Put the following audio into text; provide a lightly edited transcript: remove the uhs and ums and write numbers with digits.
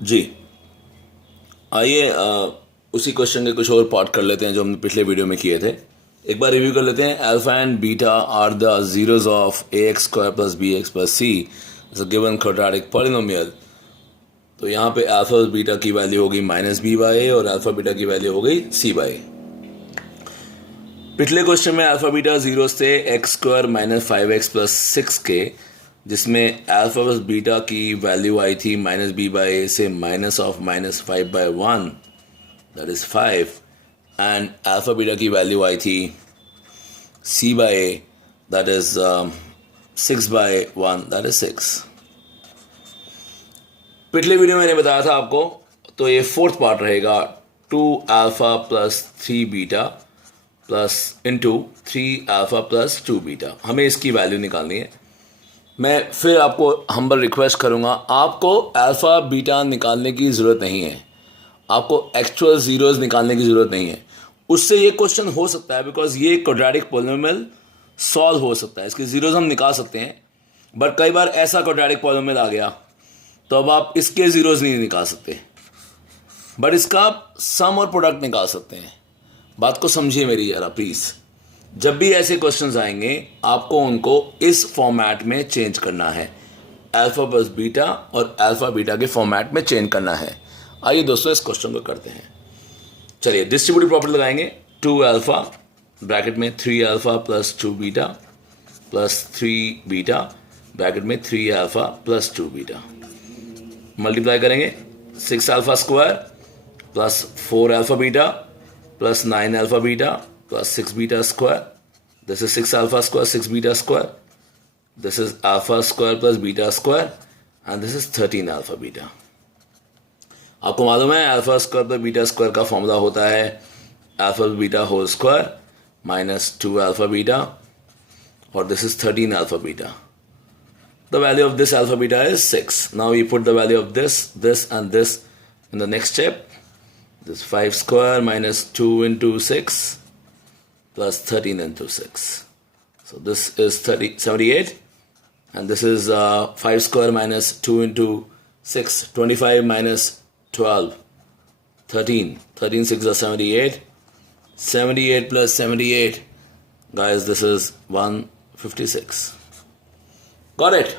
जी आइए उसी क्वेश्चन के कुछ और पार्ट कर लेते हैं जो हमने पिछले वीडियो में किए थे। एक बार रिव्यू कर लेते हैं। Alpha and beta are the zeros of a x square plus b x plus c given quadratic polynomial. तो यहाँ पे अल्फा और बीटा की वैल्यू होगी माइनस बी बाई ए और अल्फा बीटा की वैल्यू हो गई सी बाई। पिछले क्वेश्चन में अल्फा बीटा जीरोस थे x square minus five x plus six के, जिसमें अल्फा प्लस बीटा की वैल्यू आई थी माइनस बी बाई ए से minus of minus five by one, that is five, and alpha beta की value आई थी c by a, that is six by one, that is six. पिछले video में मैंने बताया था आपको, तो ये फोर्थ पार्ट रहेगा, two alpha plus three beta plus into three alpha plus two beta. हमें इसकी वैल्यू निकालनी है। मैं फिर आपको हम्बल रिक्वेस्ट करूंगा, आपको अल्फा बीटा निकालने की ज़रूरत नहीं है, आपको एक्चुअल जीरोज निकालने की ज़रूरत नहीं है। उससे ये क्वेश्चन हो सकता है बिकॉज ये क्वाड्रेटिक पॉलिनोमियल सॉल्व हो सकता है, इसके जीरोज हम निकाल सकते हैं, बट कई बार ऐसा क्वाड्रेटिक पॉलिनोमियल आ गया तो अब आप इसके जीरोज नहीं निकाल सकते, बट इसका आप सम और प्रोडक्ट निकाल सकते हैं। बात को समझिए मेरी जरा प्लीज़। जब भी ऐसे क्वेश्चंस आएंगे आपको उनको इस फॉर्मेट में चेंज करना है, अल्फा प्लस बीटा और अल्फा बीटा के फॉर्मेट में चेंज करना है। आइए दोस्तों इस क्वेश्चन को करते हैं। चलिए डिस्ट्रीब्यूटिव प्रॉपर्टी लगाएंगे। टू अल्फा ब्रैकेट में three alpha plus two beta plus three beta bracket में three alpha plus two beta, multiply करेंगे six alpha square plus four alpha beta plus 9 alpha beta plus 6 beta square. This is 6 alpha square, 6 beta square. This is alpha square plus beta square. And this is 13 alpha beta. आपको मालूम है alpha square plus beta square का formula होता है alpha beta whole square minus 2 alpha beta, और this is 13 alpha beta. The value of this alpha beta is 6. Now we put the value of this, this and this in the next step. This 5 square minus 2 into 6 plus 13 into 6. So this is 78, and this is 5 square minus 2 into 6, 25 minus 12, 13. 13 6 are 78. 78 plus 78, guys, this is 156. Got it?